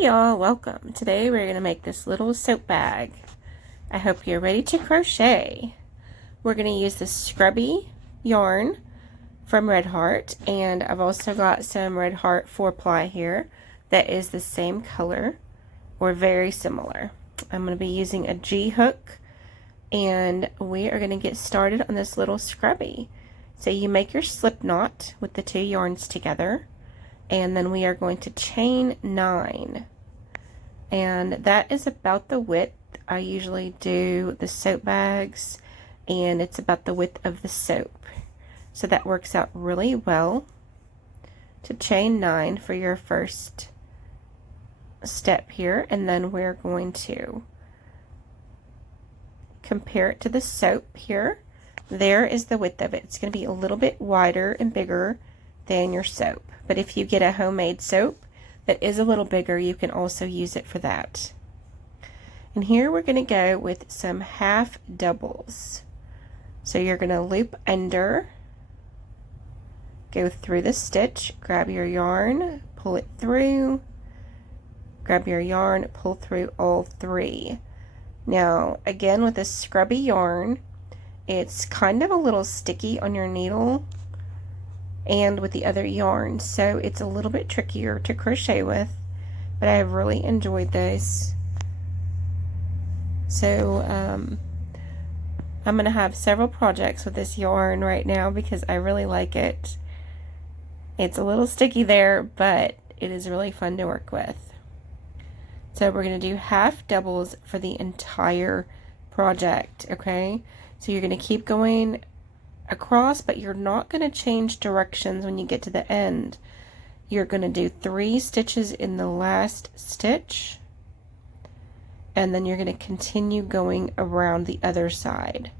Hey y'all, welcome. Today we're going to make this little soap bag. I hope you're ready to crochet. We're going to use the Scrubby yarn from Red Heart, and I've also got some Red Heart 4-ply here that is the same color or very similar. I'm going to be using a G hook, and we are going to get started on this little Scrubby. So you make your slip knot with the 2 yarns together, and then we are going to chain 9, and that is about the width. I usually do the soap bags, and it's about the width of the soap, so that works out really well to chain 9 for your first step here. And then we're going to compare it to the soap here. There is the width of it. It's going to be a little bit wider and bigger than your soap. But if you get a homemade soap that is a little bigger, you can also use it for that. And here we're going to go with some half doubles. So you're going to loop under, go through the stitch, grab your yarn, pull it through, grab your yarn, pull through all 3. Now again, with this Scrubby yarn, it's kind of a little sticky on your needle and with the other yarn, so it's a little bit trickier to crochet with, but I have really enjoyed this. So I'm gonna have several projects with this yarn right now because I really like it. It's a little sticky there, but it is really fun to work with. So we're gonna do half doubles for the entire project, okay? So you're gonna keep going across, but you're not going to change directions when you get to the end. You're going to do 3 stitches in the last stitch, and then you're going to continue going around the other side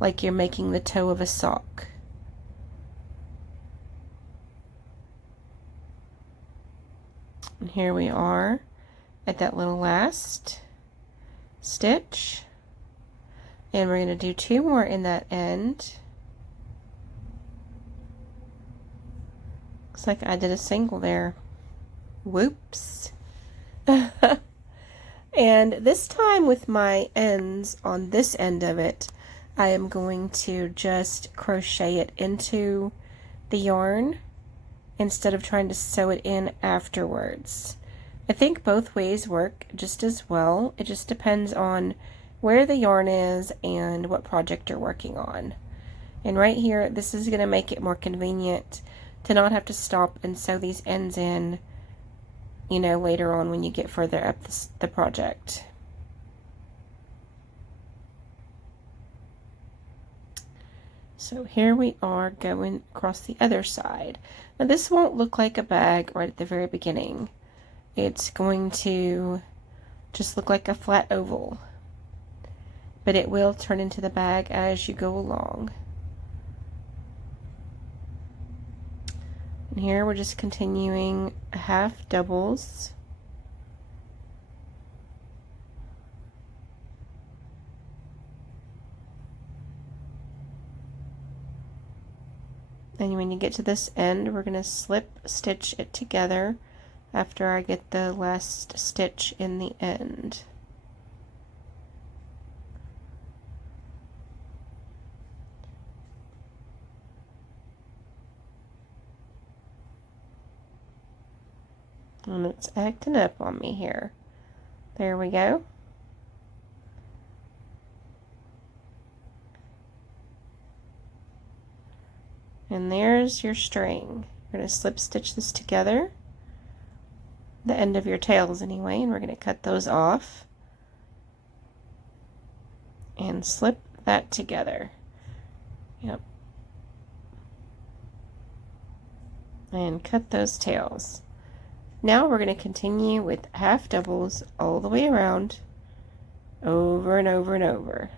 like you're making the toe of a sock. And here we are at that little last stitch, and we're going to do 2 more in that end. Looks like I did a single there. Whoops. And this time with my ends on this end of it, I am going to just crochet it into the yarn instead of trying to sew it in afterwards. I think both ways work just as well. It just depends on where the yarn is and what project you're working on. And right here, this is going to make it more convenient to not have to stop and sew these ends in, you know, later on when you get further up the project. So here we are going across the other side. Now this won't look like a bag right at the very beginning. It's going to just look like a flat oval, but it will turn into the bag as you go along. And here we're just continuing half doubles. And when you get to this end, we're going to slip stitch it together after I get the last stitch in the end. And it's acting up on me here. There we go. And there's your string. You're going to slip stitch this together, the end of your tails anyway, and we're going to cut those off and slip that together. Yep. And cut those tails. Now we're going to continue with half doubles all the way around, over and over and over.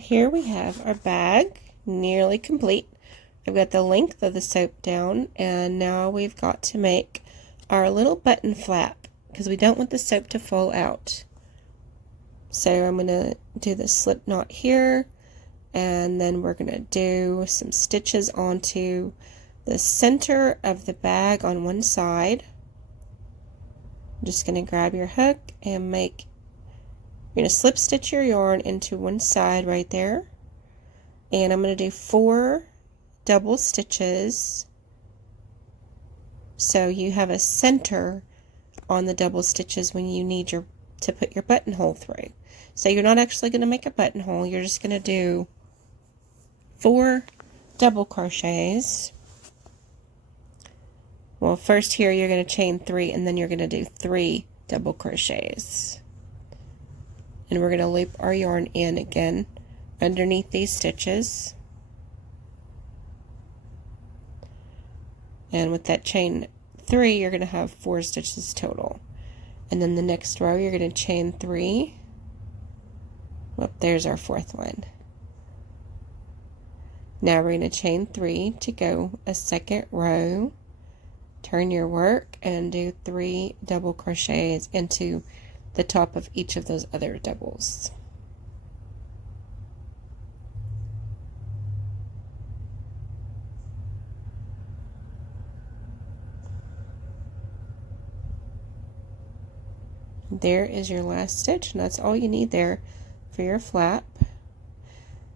here we have our bag nearly complete. I've got the length of the soap down, and now we've got to make our little button flap because we don't want the soap to fall out. So I'm going to do the slip knot here, and then we're going to do some stitches onto the center of the bag on one side. I'm just going to grab your hook and you're going to slip stitch your yarn into one side right there, and I'm going to do 4 double stitches so you have a center on the double stitches when you need to put your buttonhole through. So you're not actually going to make a buttonhole, you're just going to do 4 double crochets. Well, first here you're going to chain 3, and then you're going to do 3 double crochets. And we're going to loop our yarn in again underneath these stitches. And with that chain 3, you're going to have 4 stitches total. And then the next row, you're going to chain 3. Whoop, there's our 4th one. Now we're going to chain 3 to go a second row. Turn your work and do 3 double crochets into the top of each of those other doubles. There is your last stitch, and that's all you need there for your flap.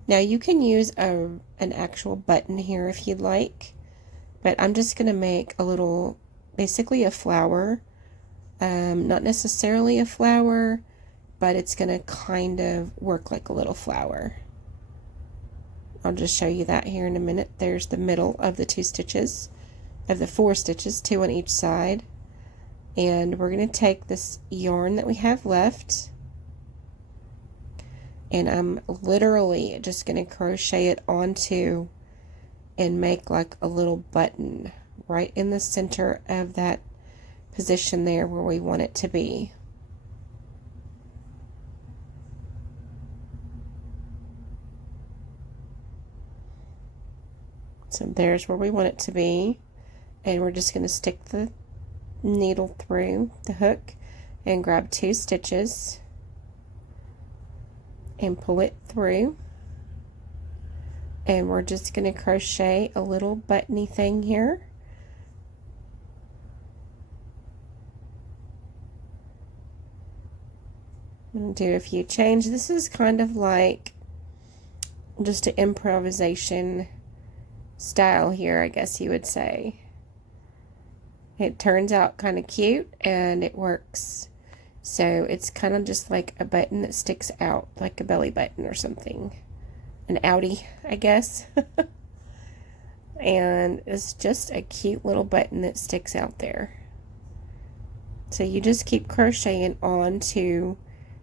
Now you can use an actual button here if you'd like, but I'm just going to make a little, basically a flower. Not necessarily a flower, but it's going to kind of work like a little flower. I'll just show you that here in a minute. There's the middle of the 2 stitches, of the 4 stitches, 2 on each side. And we're going to take this yarn that we have left, and I'm literally just going to crochet it onto and make like a little button right in the center of that position there where we want it to be. So there's where we want it to be, and we're just going to stick the needle through the hook and grab 2 stitches and pull it through, and we're just going to crochet a little buttony thing here. I'm going to do a few changes. This is kind of like just an improvisation style here, I guess you would say. It turns out kind of cute, and it works. So it's kind of just like a button that sticks out, like a belly button or something. An outie, I guess. And it's just a cute little button that sticks out there. So you just keep crocheting onto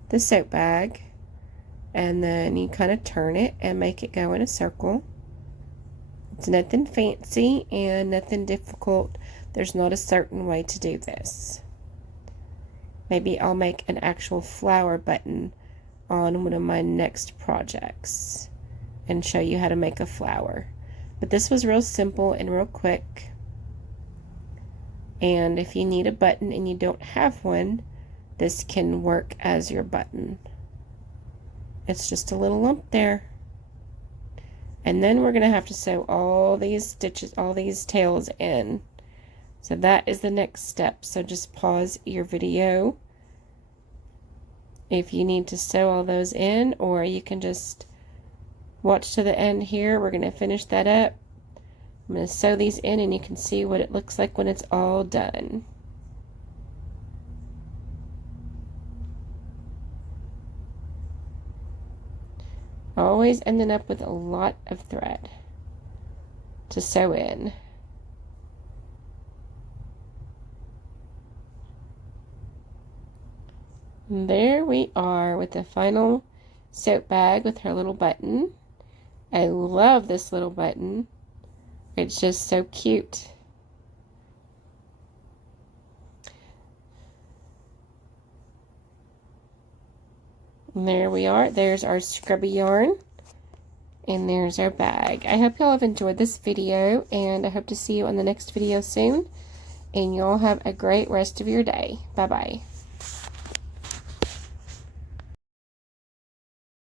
the soap bag, and then you kind of turn it and make it go in a circle. It's nothing fancy and nothing difficult. There's not a certain way to do this. Maybe I'll make an actual flower button on one of my next projects and show you how to make a flower. But this was real simple and real quick. And if you need a button and you don't have one, this can work as your button. It's just a little lump there. And then we're going to have to sew all these stitches, all these tails in. So that is the next step. So just pause your video if you need to sew all those in, or you can just watch to the end here. We're going to finish that up. I'm going to sew these in, and you can see what it looks like when it's all done. Always ending up with a lot of thread to sew in. And there we are with the final soap bag with her little button. I love this little button. It's just so cute. And there we are. There's our scrubby yarn. And there's our bag. I hope y'all have enjoyed this video, and I hope to see you on the next video soon. And y'all have a great rest of your day. Bye-bye.